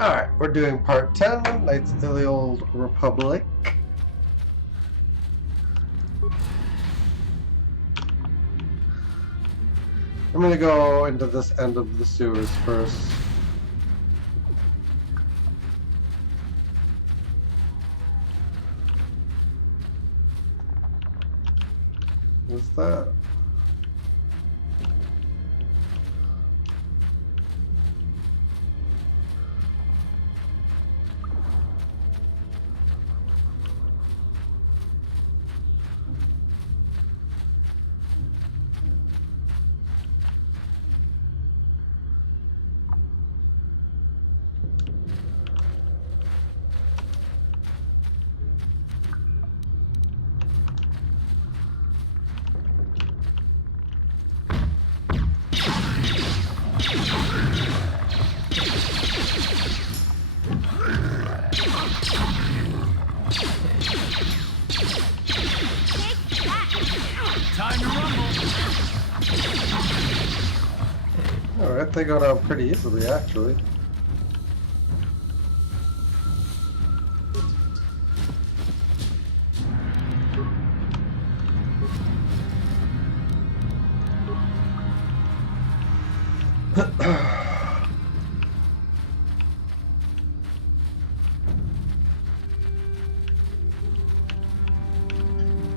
Alright, we're doing part 10, Knights of the Old Republic. I'm gonna go into this end of the sewers first. What's that? Alright, they go down pretty easily, actually.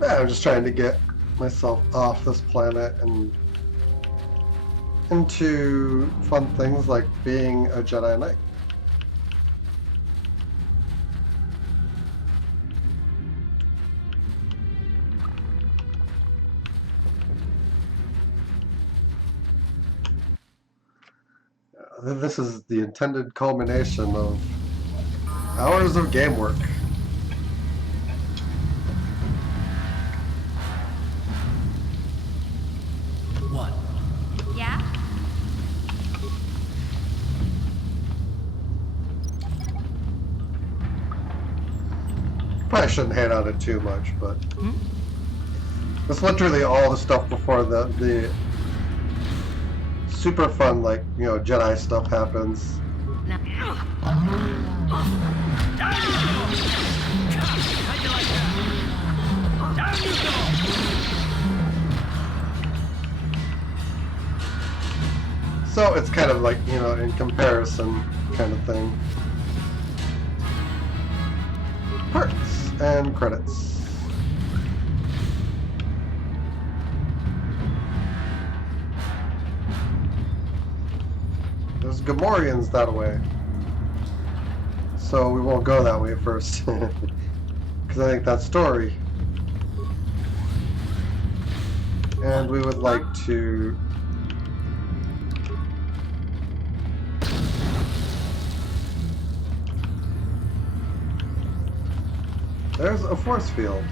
I'm just trying to get myself off this planet and into fun things like being a Jedi Knight. This is the intended culmination of hours of game work. What? Yeah? Probably shouldn't hate on it too much, but it's literally all the stuff before the super fun, like, you know, Jedi stuff happens. No. So it's kind of like, you know, in comparison kind of thing. Parts and credits. There's Gamorreans that way. So we won't go that way first. Because I think that's story. And we would like to... There's a force field.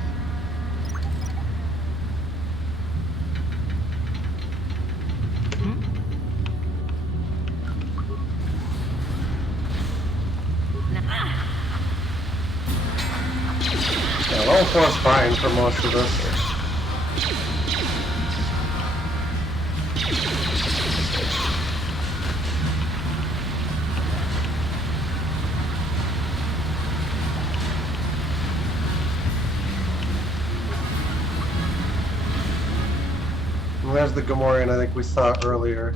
Yeah, low force fine for most of this. And there's the Gamorrean I think we saw earlier.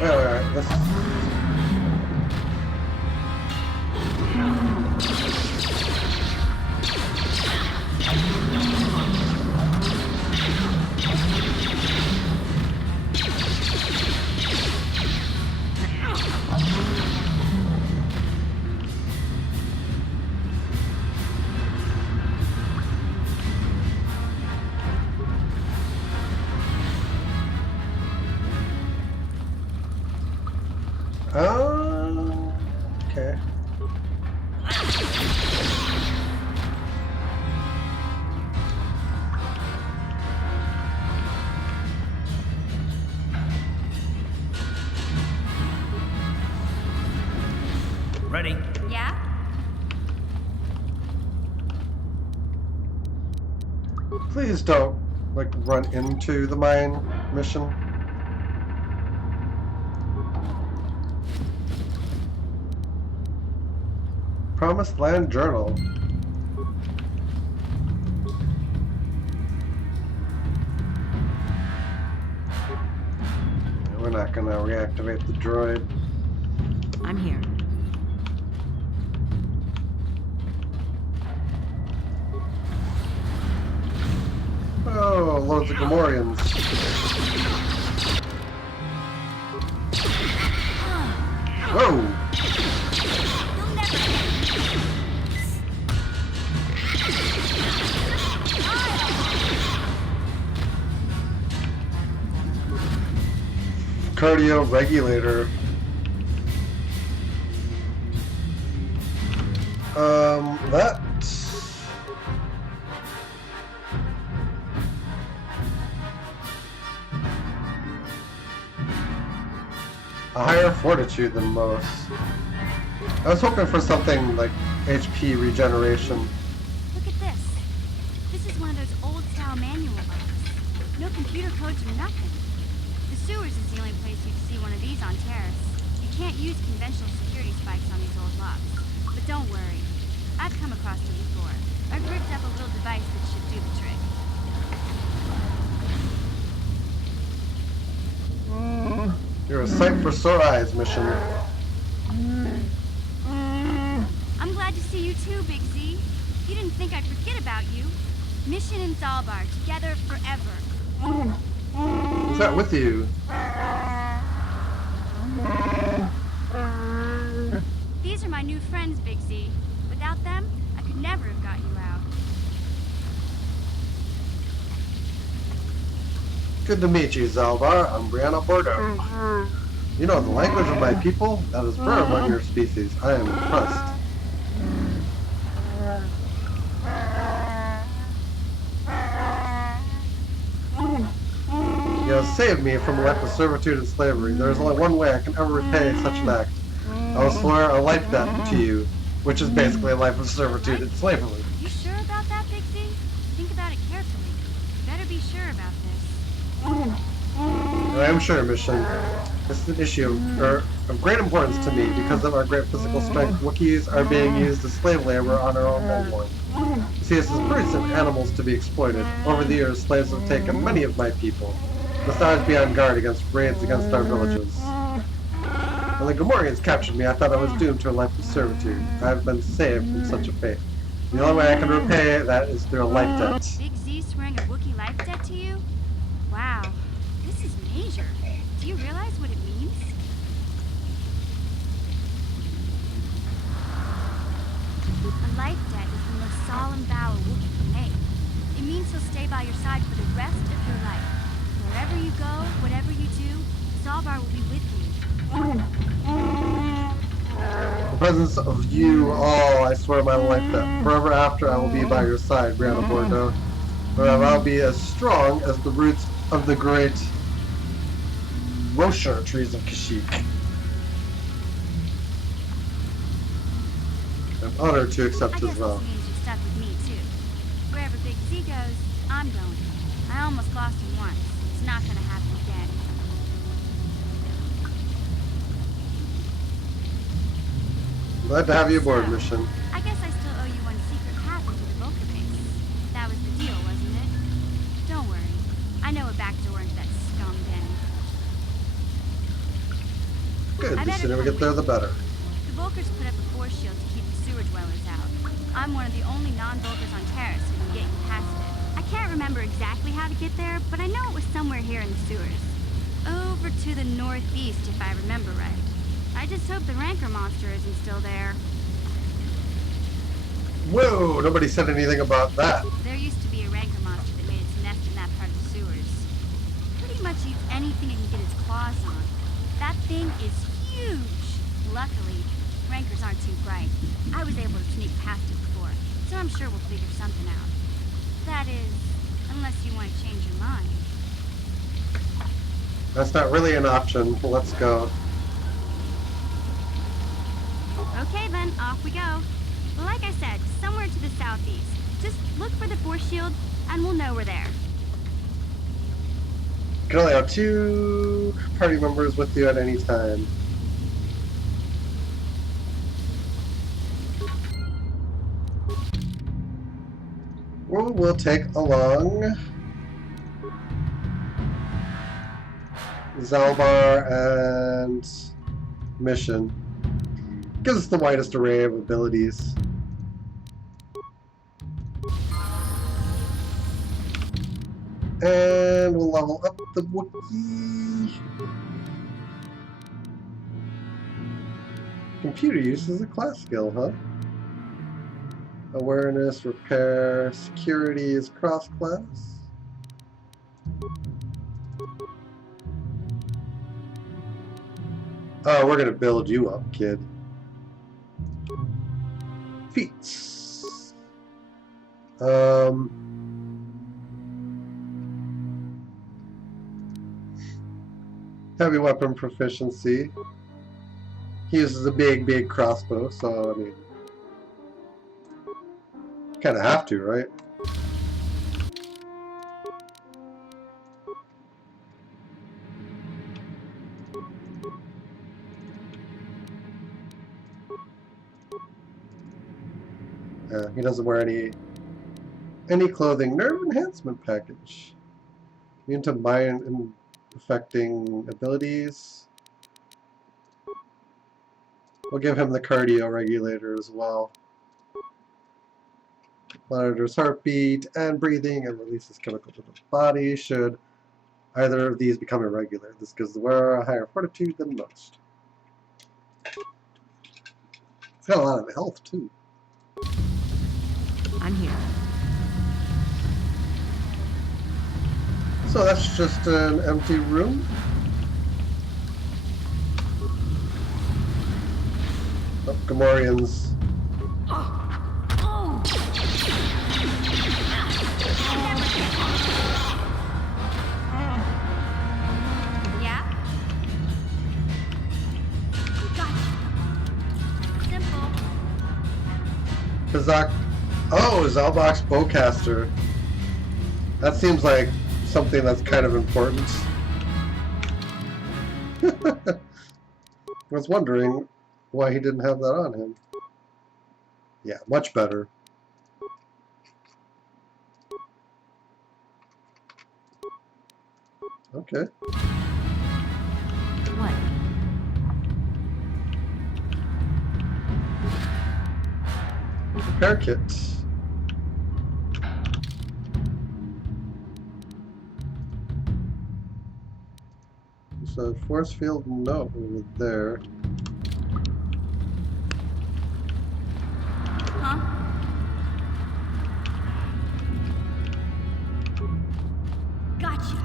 Alright, this is... okay. Please don't, like, run into the mine mission. Promised Land Journal. We're not gonna reactivate the droid. I'm here. Oh, loads of Gamorreans. Whoa! Cardio regulator. That. A higher fortitude than most. I was hoping for something like HP regeneration. Look at this. This is one of those old-style manual locks. No computer codes or nothing. The sewers is the only place you'd see one of these on Terrace. You can't use conventional security spikes on these old locks. But don't worry. I've come across them before. I've rigged up a little device that should do the trick. You're a sight for sore eyes, mission. I'm glad to see you too, Big Z. You didn't think I'd forget about you. Mission and Zalbar, together forever. Who's that with you? These are my new friends, Big Z. Without them, I could never have got you out. Good to meet you, Zalbar. I'm Brianna Bordeaux. You know the language of my people? That is rare among your species. I am impressed. You have saved me from a life of servitude and slavery. There is only one way I can ever repay such an act. I will swear a life debt to you, which is basically a life of servitude and slavery. You sure about that, Big Z? Think about it carefully. You better be sure about this. I am sure, mission. This is an issue of great importance to me because of our great physical strength. Wookiees are being used as slave labor on our own homeworld. You see, this is prudent animals to be exploited. Over the years, slaves have taken many of my people. Must always be on guard against raids against our villages. When the Gamorreans captured me, I thought I was doomed to a life of servitude. I have been saved from such a fate. The only way I can repay that is through a life debt. Big Z swearing a Wookiee life debt to you? Wow, this is major. Do you realize what it means? A life debt is the most solemn vow a Wookiee can make. It means he'll stay by your side for the rest of your life. Wherever you go, whatever you do, Zalbar will be with you. In the presence of you all, I swear my life debt. Forever after, I will be by your side, Brianna Bordeaux. Forever I'll be as strong as the roots of the great Rocher trees of Kashyyyk. I'm honored to accept his vow. I guess this means you're stuck with me, too. Wherever Big Z goes, I'm going. I almost lost him once. It's not gonna happen again. Glad to have you aboard, mission. I guess I still owe you one secret path into the Vulcan base. That was the deal, wasn't it? Don't worry. I know a back door into that scum den. Good, the sooner we get there, the better. The Vulkars put up a force shield to keep the sewer dwellers out. I'm one of the only non-Vulkars on Terrace who can get you past it. I can't remember exactly how to get there, but I know it was somewhere here in the sewers. Over to the northeast, if I remember right. I just hope the rancor monster isn't still there. Whoa, nobody said anything about that. There used to be a rancor monster that made its nest in that part of the sewers. Pretty much eats anything it can get its claws on. That thing is huge. Luckily, rancors aren't too bright. I was able to sneak past it before, so I'm sure we'll figure something out. That is, unless you want to change your mind. That's not really an option. Let's go. Okay then, off we go. Well, like I said, somewhere to the southeast. Just look for the force shield, and we'll know we're there. You can only have 2 party members with you at any time. We'll take along Zalbar and Mission. Gives us the widest array of abilities. And we'll level up the Wookiee. Computer use is a class skill, huh? Awareness, repair, security is cross-class. Oh, we're gonna build you up, kid. Feats. Heavy weapon proficiency. He uses a big crossbow, so I mean, kind of have to, right? He doesn't wear any clothing. Nerve enhancement package. Immune to mind and affecting abilities. We'll give him the cardio regulator as well. Monitors heartbeat and breathing and releases chemicals to the body should either of these become irregular. This gives the wearer a higher fortitude than most. It's got a lot of health too. I'm here. So that's just an empty room. Oh, Gamorreans. Yeah? Gotcha. Simple. Kazak. Oh, Zalbach's bowcaster. That seems like something that's kind of important. I was wondering why he didn't have that on him. Yeah, much better. Okay. What? Repair kit. So force field, no, over there. Huh? Gotcha.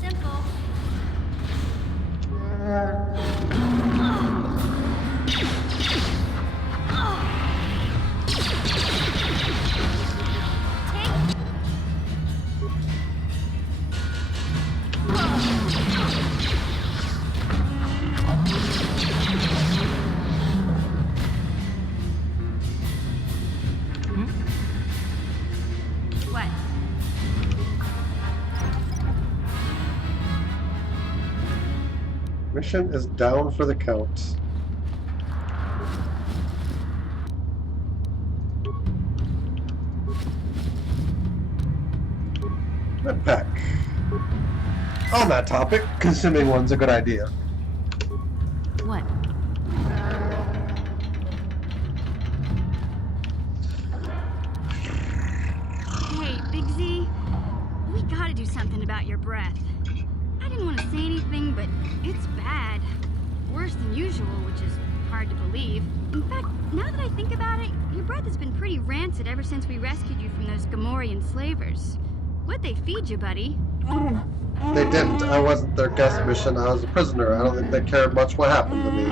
Simple. What? Mission is down for the count. Med pack. On that topic, consuming one's a good idea. What? Hey, Big Z, we gotta do something about your breath. I didn't want to say anything, but it's bad. Worse than usual, which is hard to believe. In fact, now that I think about it, your breath has been pretty rancid ever since we rescued you from those Gamorrean slavers. What'd they feed you, buddy? They didn't. I wasn't their guest mission. I was a prisoner. I don't think they cared much what happened to me.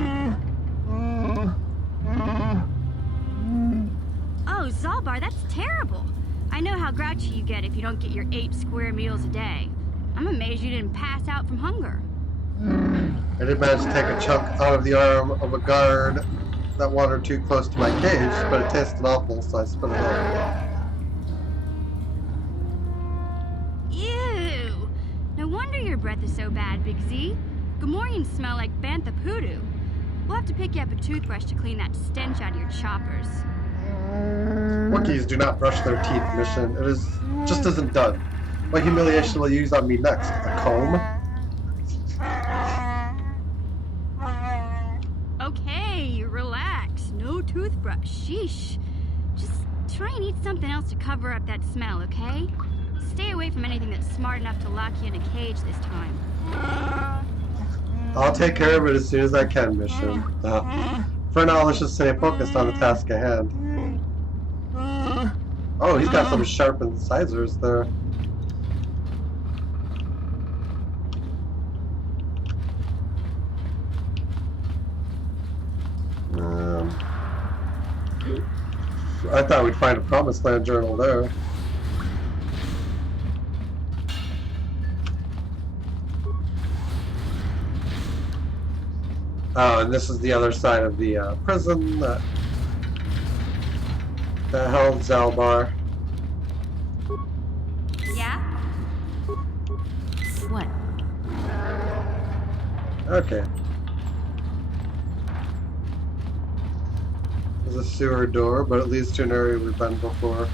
Oh, Zalbar, that's terrible. I know how grouchy you get if you don't get your 8 square meals a day. I'm amazed you didn't pass out from hunger. I did manage to take a chunk out of the arm of a guard that wandered too close to my cage, but it tasted awful, so I spit it out. your breath is so bad, Big Z. Gamorreans smell like bantha poodoo. We'll have to pick you up a toothbrush to clean that stench out of your choppers. Wookiees do not brush their teeth, Mission. It is just isn't done. What humiliation will you use on me next? A comb? Okay, relax. No toothbrush. Sheesh. Just try and eat something else to cover up that smell, okay? Stay away from anything that's smart enough to lock you in a cage this time. I'll take care of it as soon as I can, Mission. For now, let's just stay focused on the task at hand. Oh, he's got some sharp incisors there. I thought we'd find a Promised Land journal there. Oh, and this is the other side of the prison that held Zalbar. Yeah? What? Okay. There's a sewer door, but it leads to an area we've been before.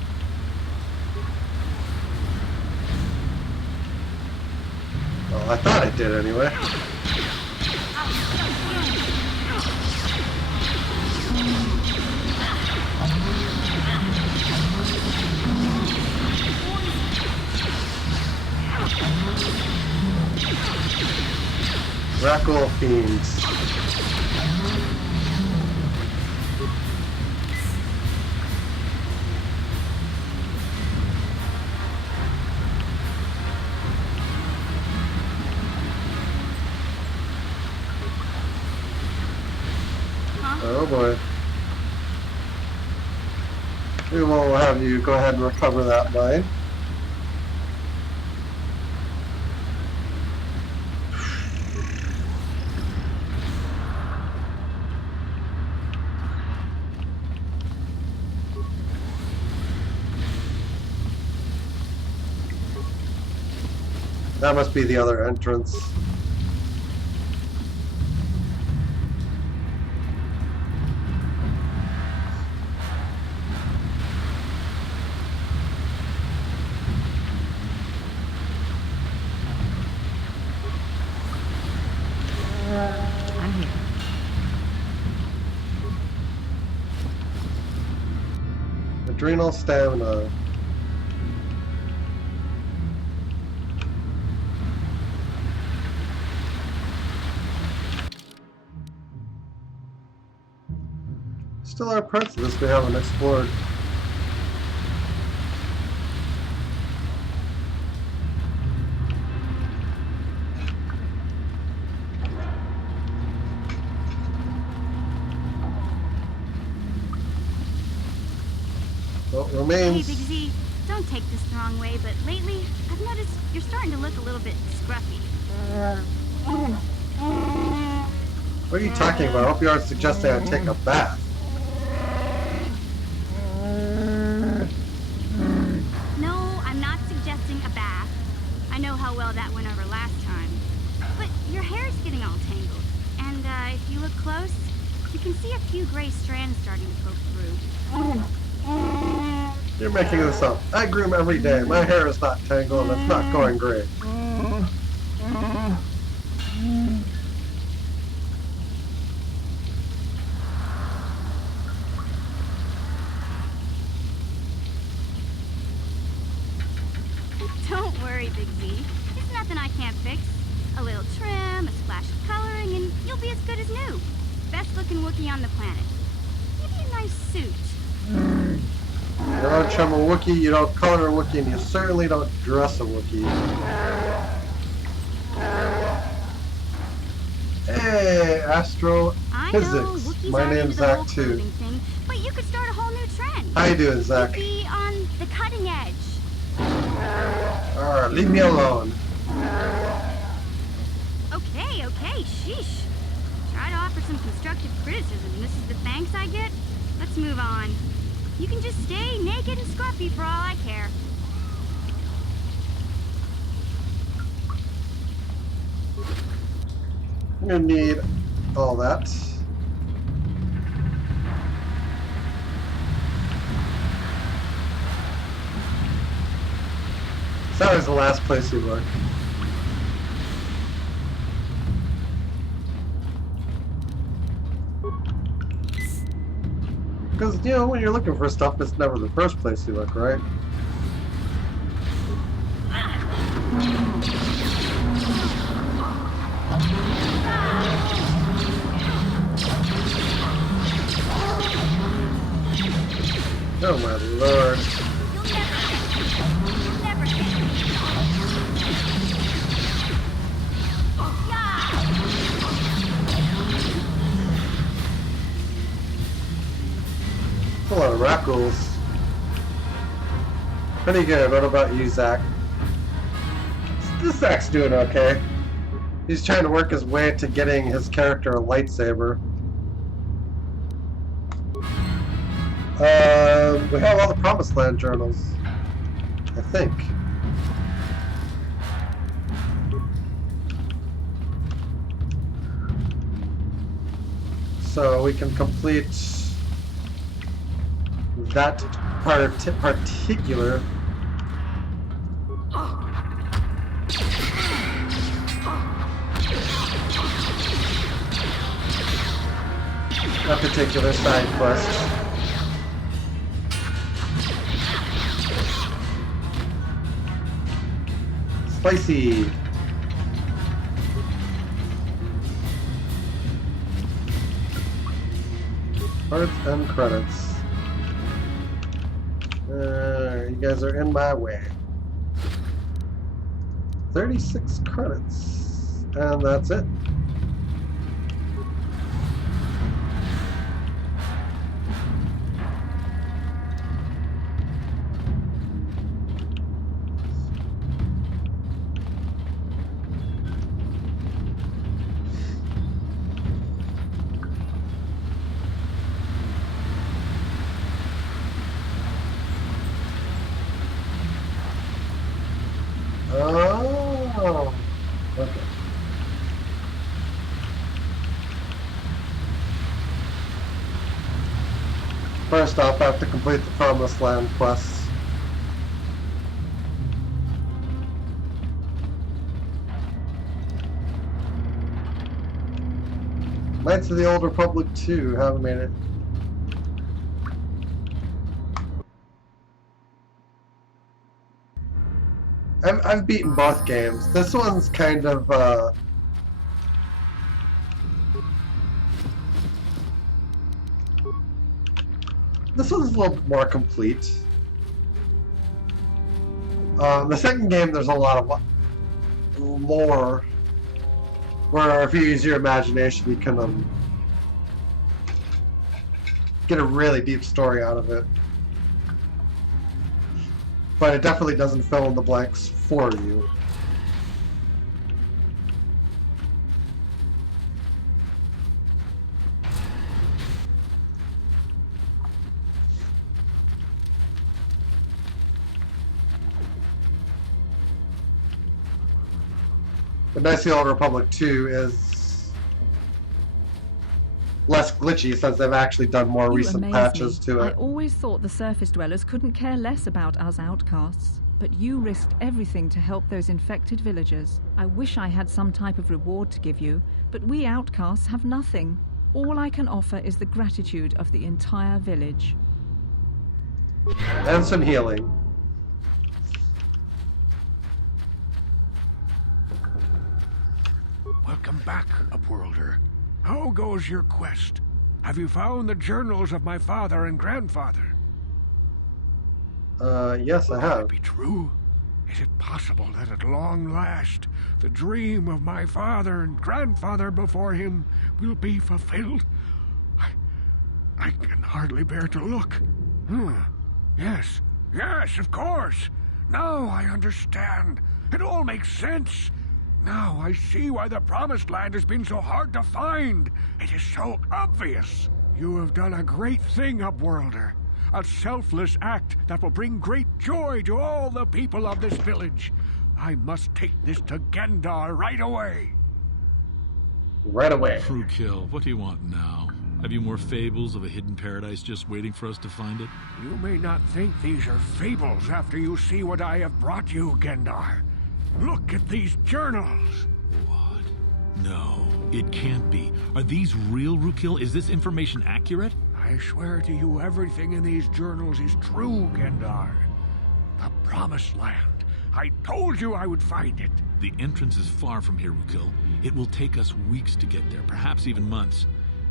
Well, I thought it did anyway. Rackle fiends. Oh boy. We will have you go ahead and recover that mine. That must be the other entrance. I'm here. Adrenal stamina. Still are parts of this we haven't explored. Well, Hey, remains. Big Z, don't take this the wrong way, but lately, I've noticed you're starting to look a little bit scruffy. What are you talking about? I hope you aren't suggesting I take a bath. No, I'm not suggesting a bath. I know how well that went over last time. But your hair's getting all tangled. And if you look close, you can see a few gray strands starting to poke through. You're making this up. I groom every day. My hair is not tangled and it's not going great. Don't worry, Big Z. It's nothing I can't fix. A little trim, a splash of coloring, and you'll be as good as new. Best looking Wookiee on the planet. Maybe a nice suit. You don't trim a Wookiee, you don't color a Wookiee, and you certainly don't dress a Wookiee. Hey, Astro I know, Physics. Wookiees My aren't name's into the whole Zach too. clothing thing, but you could start a whole new trend. How you doing, Zach? Be on the cutting edge. Leave me alone. Okay, sheesh. Try to offer some constructive criticism, and this is the thanks I get? Let's move on. You can just stay naked and scruffy for all I care. gonna need all that. That was the last place you look. Because, you know, when you're looking for stuff, it's never the first place you look, right? Oh my lord. You'll never get A lot of rackles. Pretty good. What about you, Zach? This Zach's doing okay. He's trying to work his way to getting his character a lightsaber. We have all the Promised Land journals, I think. So we can complete that particular. That particular side quest. Spicy. Parts and credits. You guys are in my way. 36 credits. And that's it. Oh, okay. First off, I have to complete the Promised Land quests. Knights of the Old Republic 2 haven't made it. I've beaten both games. This one's kind of this one's a little bit more complete. The second game, there's a lot of lore where if you use your imagination, you can get a really deep story out of it. But it definitely doesn't fill in the blanks for you. But Knights of the Old Republic 2 is less glitchy since they've actually done more recent patches to it. I always thought the surface dwellers couldn't care less about us outcasts, but you risked everything to help those infected villagers. I wish I had some type of reward to give you, but we outcasts have nothing. All I can offer is the gratitude of the entire village. And some healing. Welcome back, Upworlder. How goes your quest? Have you found the journals of my father and grandfather? Yes, I Could have. it be true? Is it possible that at long last, the dream of my father and grandfather before him will be fulfilled? I can hardly bear to look. Yes, of course. Now I understand. It all makes sense. Now I see why the Promised Land has been so hard to find. It is so obvious. You have done a great thing, Upworlder. A selfless act that will bring great joy to all the people of this village. I must take this to Gendar right away. right away. Frukill, what do you want now? Have you more fables of a hidden paradise just waiting for us to find it? You may not think these are fables after you see what I have brought you, Gendar. Look at these journals. What? No, it can't be. Are these real, Frukill? Is this information accurate? I swear to you, everything in these journals is true, Gendar. The Promised Land. I told you I would find it. The entrance is far from here, Frukill. It will take us weeks to get there, perhaps even months.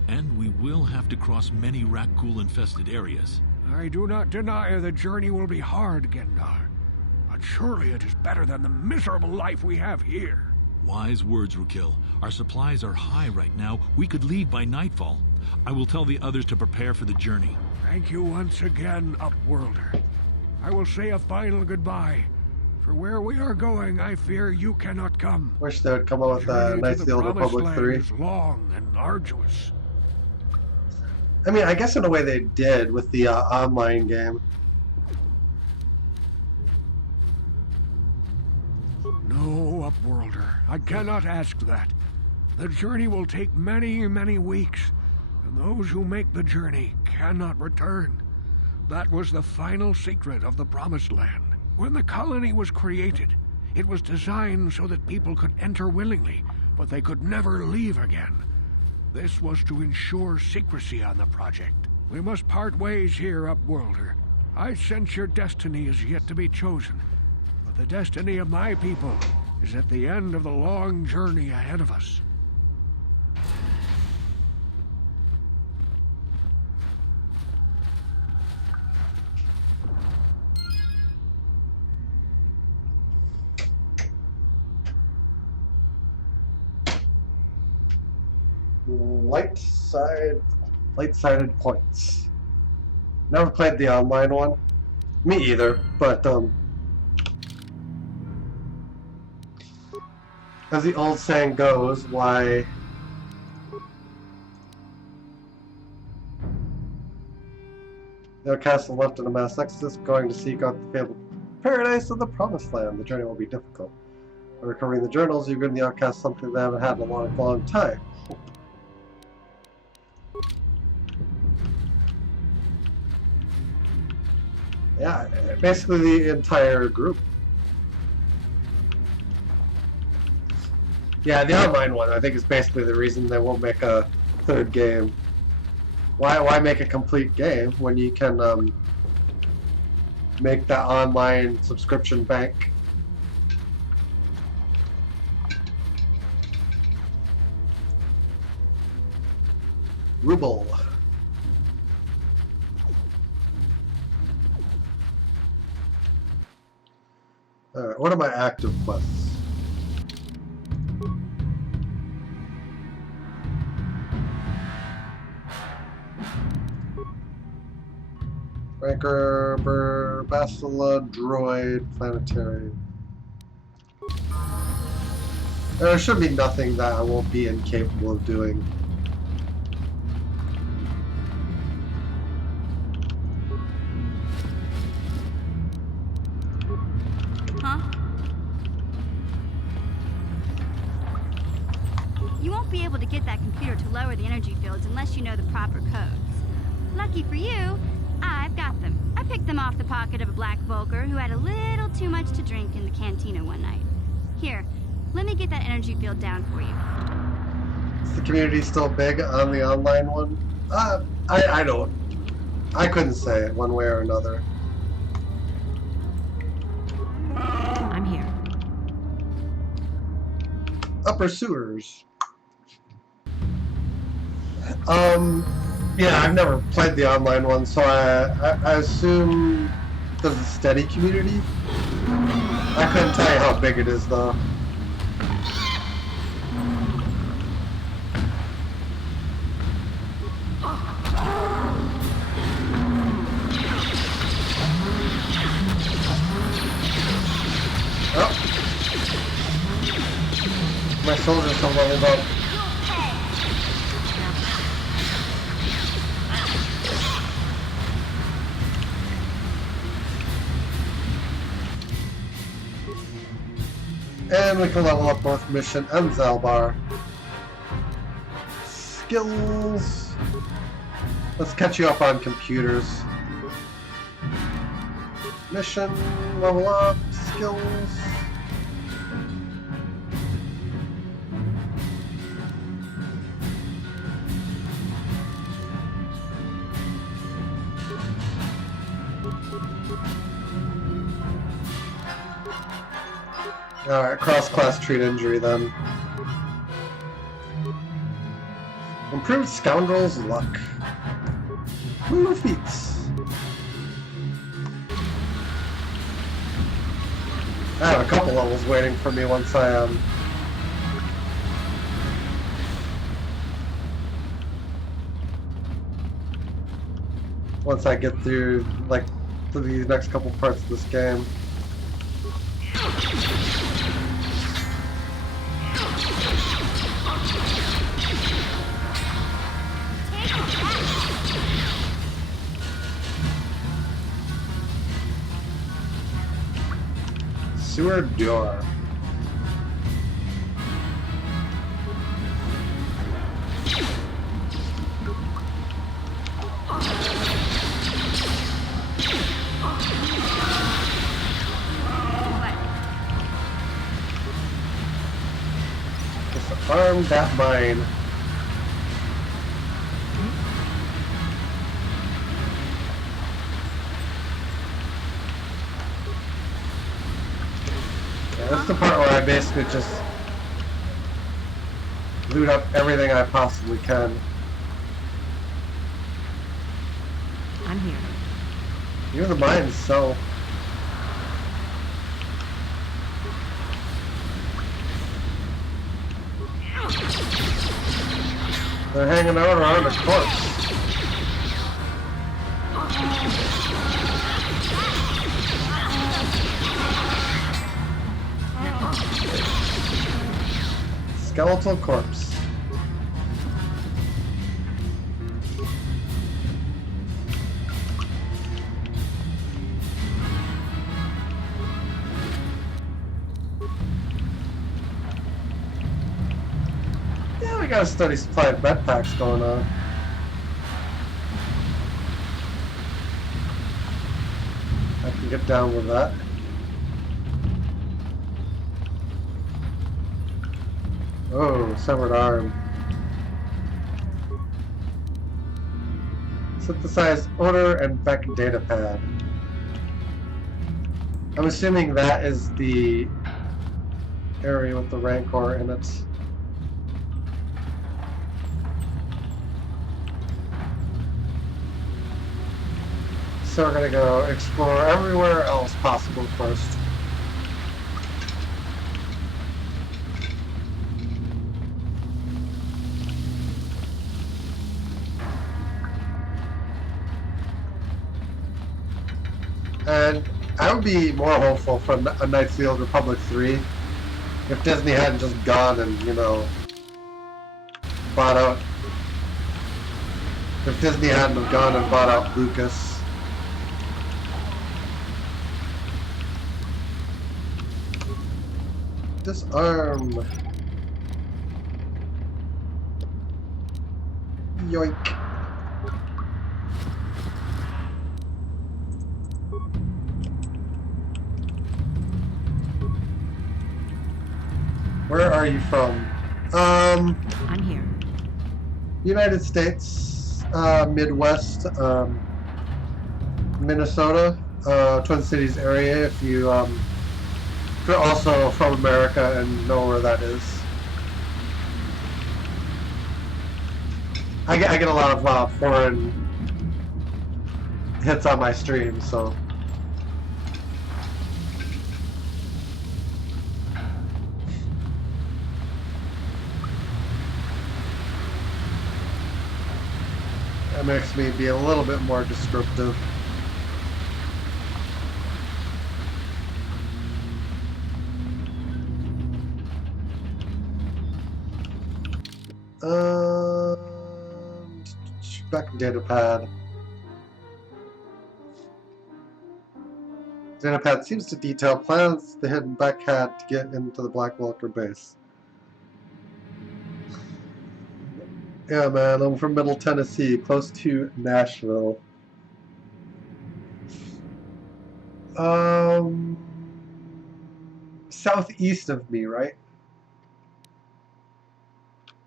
And we will have to cross many Rakghoul-infested areas. I do not deny the journey will be hard, Gendar. But surely it is better than the miserable life we have here. Wise words, Frukill. Our supplies are high right now. We could leave by nightfall. I will tell the others to prepare for the journey. Thank you once again, Upworlder. I will say a final goodbye. For where we are going, I fear you cannot come. Wish they would come out with Knights of the Old Republic 3. Is long and arduous. I mean, I guess in a way they did with the online game. No, Upworlder. I cannot ask that. The journey will take many, many weeks, and those who make the journey cannot return. That was the final secret of the Promised Land. When the colony was created, it was designed so that people could enter willingly, but they could never leave again. This was to ensure secrecy on the project. We must part ways here, Upworlder. I sense your destiny is yet to be chosen, but the destiny of my people is at the end of the long journey ahead of us. Light-sided points. Never played the online one. Me either, but as the old saying goes, why the castle left in a mass exodus, going to seek out the fabled paradise of the Promised Land. The journey will be difficult. By recovering the journals, you've given the outcasts something they haven't had in a long, long time. Yeah, basically the entire group. Yeah, the online one, I think, is basically the reason they won't make a third game. Why make a complete game when you can make that online subscription bank? Ruble. Alright, what are my active quests? Ranker, Bastila, Droid, Planetary. There should be nothing that I won't be incapable of doing. You won't be able to get that computer to lower the energy fields unless you know the proper codes. Lucky for you, I've got them. I picked them off the pocket of a black Volker who had a little too much to drink in the cantina one night. Here, let me get that energy field down for you. Is the community still big on the online one? I don't. I couldn't say it one way or another. I'm here. Upper sewers. Yeah, I've never played the online one, so I assume there's a steady community. I couldn't tell you how big it is, though. Oh. My soldiers are leveled up. And we can level up both Mission and Zalbar. skills. Let's catch you up on computers. Mission, level up, skills. Alright, cross-class treat injury then. Improved Scoundrel's Luck. Woo feats. I have a couple levels waiting for me once I once I get through like to these next couple parts of this game. Sewer door. Disarm that mine. That's the part where I basically just loot up everything I possibly can. I'm here. Even the mines, so. They're hanging out around a corpse. Skeletal corpse. Yeah, we got a steady supply of bed packs going on. I can get down with that. Oh, severed arm. Synthesize odor and Beck data pad. I'm assuming that is the area with the Rancor in it. So we're gonna go explore everywhere else possible first. And I would be more hopeful for a Knights of the Old Republic 3 if Disney hadn't just gone and, you know, bought out. If Disney hadn't have gone and bought out Lucas. Disarm. Yoink. Where are you from? I'm here. United States, Midwest, Minnesota, Twin Cities area. If you're also from America and know where that is. I get a lot of foreign hits on my stream, so. That makes me be a little bit more descriptive. Back data pad. Data pad seems to detail plans the hidden Beck had to get into the Black Walker base. Yeah, man, I'm from Middle Tennessee, close to Nashville. Um, southeast of me, right?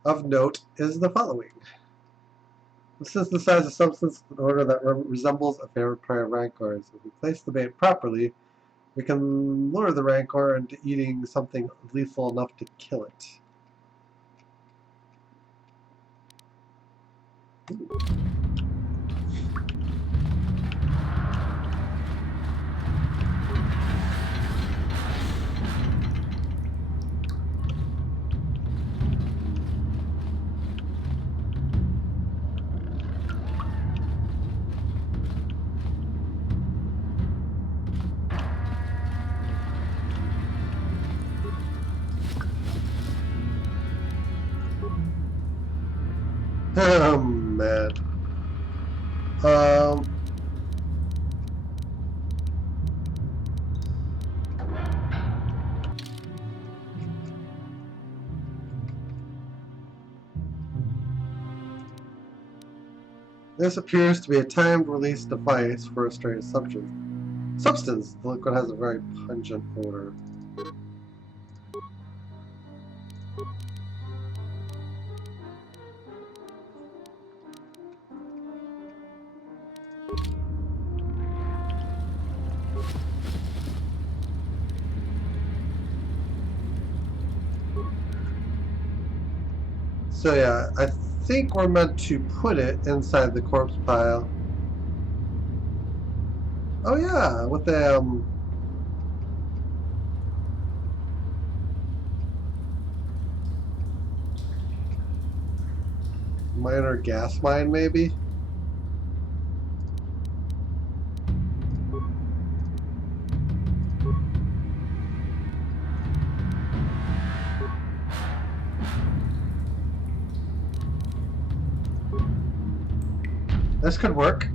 Of note is the following. This synthesizes a substance in order that resembles a favorite prey of rancors. If we place the bait properly, we can lure the rancor into eating something lethal enough to kill it. Oh, man. This appears to be a timed release device for a strange substance. The liquid has a very pungent odor. So yeah, I think we're meant to put it inside the corpse pile. Oh yeah, with the minor gas mine, maybe? This could work.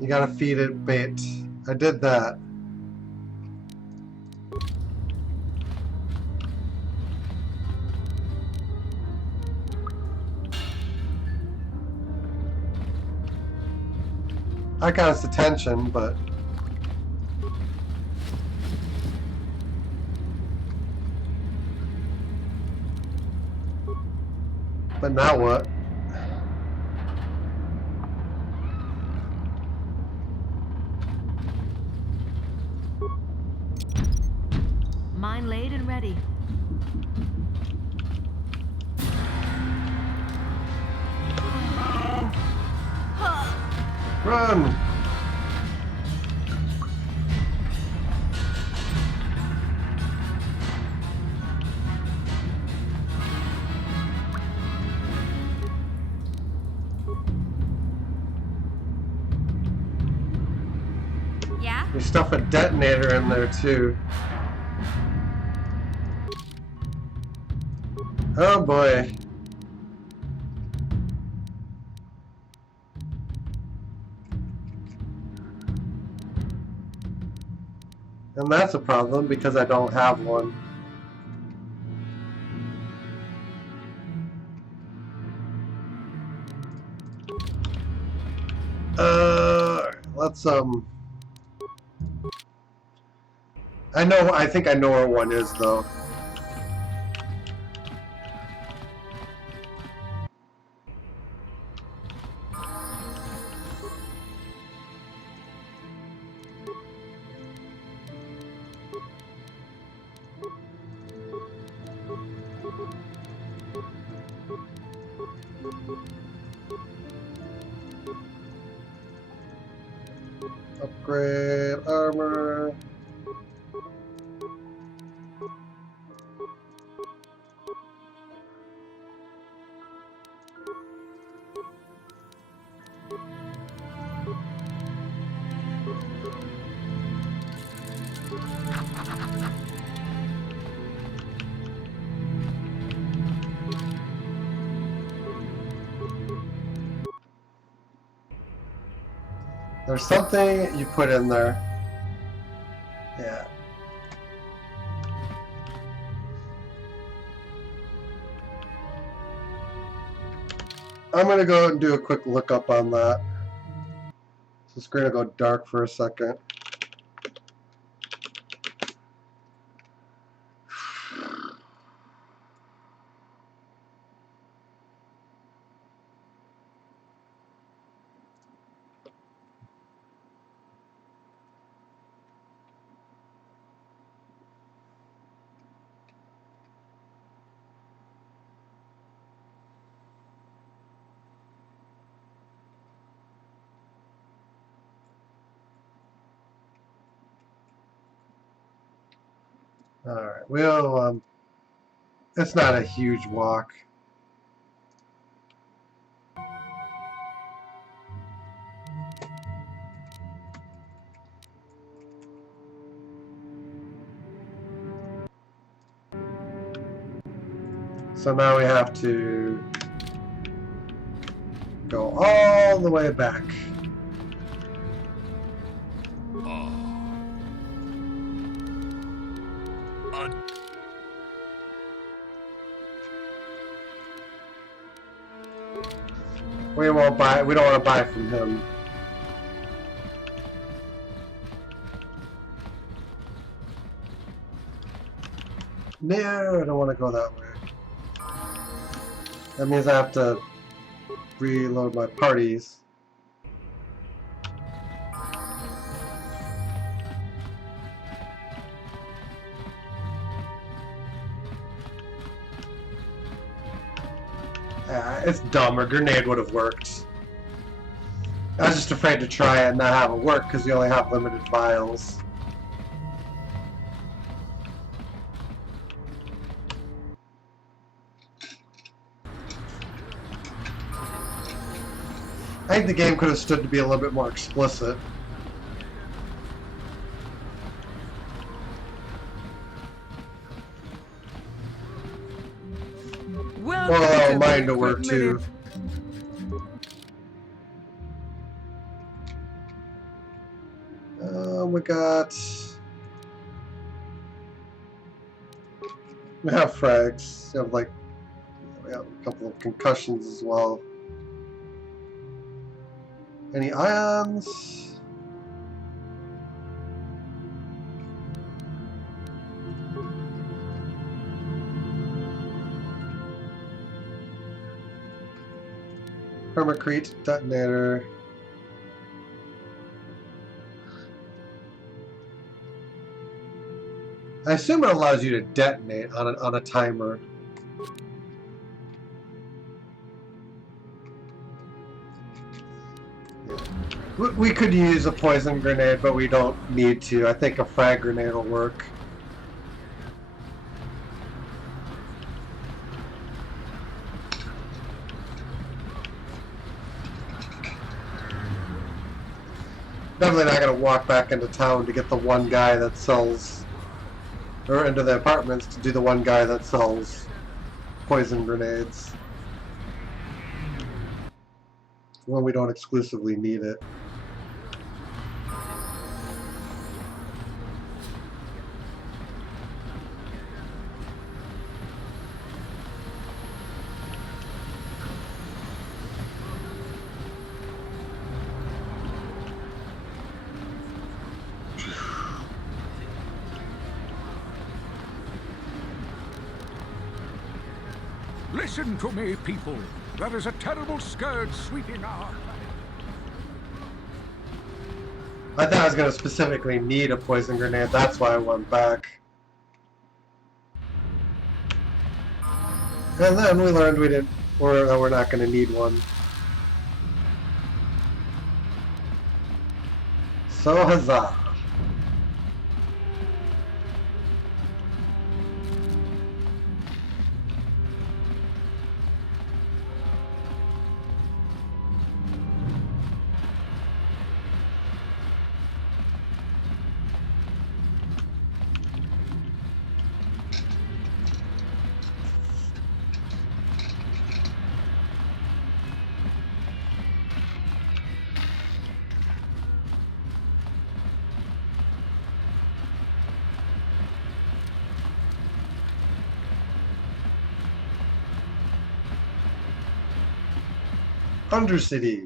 You gotta feed it bait. I did that. I got its attention, but now what? Mine laid and ready. Run! Yeah? You stuff a detonator in there too. Oh boy. And that's a problem because I don't have one. Let's I think I know where one is though. Upgrade armor. There's something you put in there. Yeah. I'm gonna go and do a quick lookup on that. So the screen will go dark for a second. Alright, well, it's not a huge walk. So now we have to go all the way back. We won't buy. We don't want to buy from him. No, I don't want to go that way. That means I have to reload my parties. It's dumb. A grenade would have worked. I was just afraid to try it and not have it work because you only have limited vials. I think the game could have stood to be a little bit more explicit. Well, allow mine to work too. We have frags. We have a couple of concussions as well. Any ions? Permacrete detonator. I assume it allows you to detonate on a timer. We could use a poison grenade, but we don't need to. I think a frag grenade will work. Definitely not going to walk back into town to get the one guy that sells, or into the apartments to do the one guy that sells poison grenades when we don't exclusively need it. Listen to me, people. There is a terrible scourge sweeping our planet. I thought I was going to specifically need a poison grenade. That's why I went back. And then we learned we're not going to need one. So huzzah. Undercity.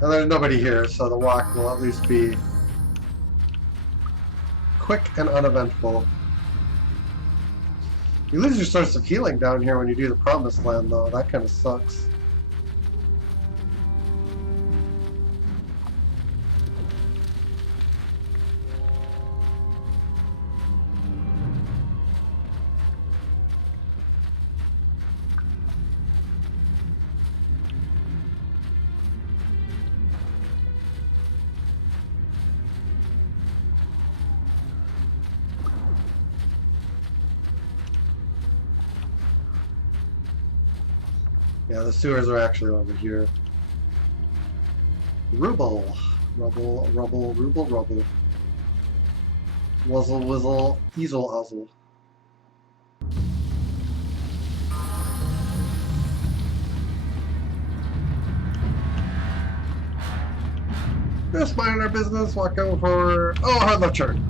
And there's nobody here, so the walk will at least be quick and uneventful. You lose your source of healing down here when you do the Promised Land, though. That kind of sucks. Yeah, the sewers are actually over here. Rubble. Rubble, rubble, rubble, rubble. Wuzzle, whizzle, easel, uzzle. Just minding our business, walk over. Oh, hard left turn.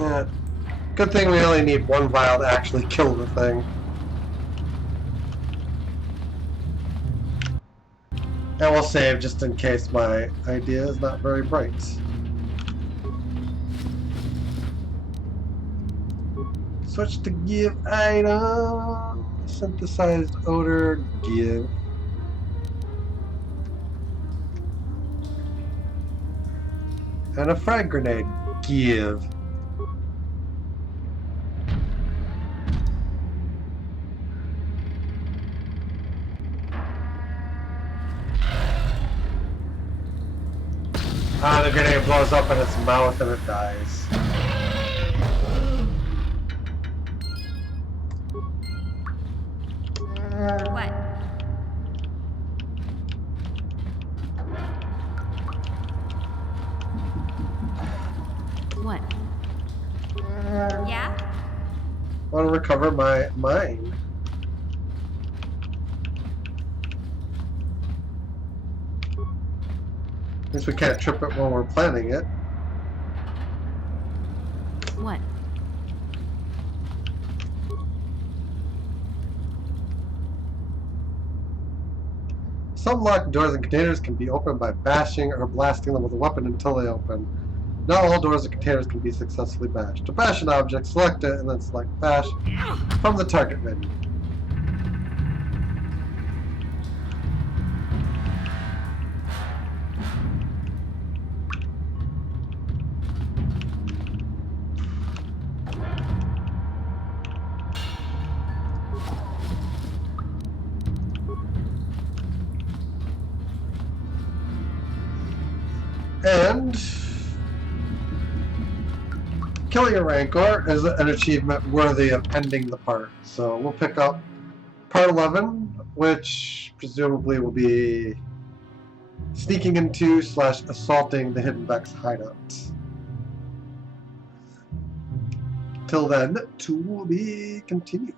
Yeah. Good thing we only need one vial to actually kill the thing. And we'll save just in case my idea is not very bright. Switch to give item. Synthesized odor, give. And a frag grenade, give. Ah, the grenade blows up in its mouth and it dies. What? What? Yeah? I want to recover my mine. At least we can't trip it when we're planning it. What? Some locked doors and containers can be opened by bashing or blasting them with a weapon until they open. Not all doors and containers can be successfully bashed. To bash an object, select it and then select bash from the target menu. And killing a Rancor is an achievement worthy of ending the part. So we'll pick up part 11, which presumably will be sneaking into / assaulting the Hidden Vex hideout. Till then, to be continued.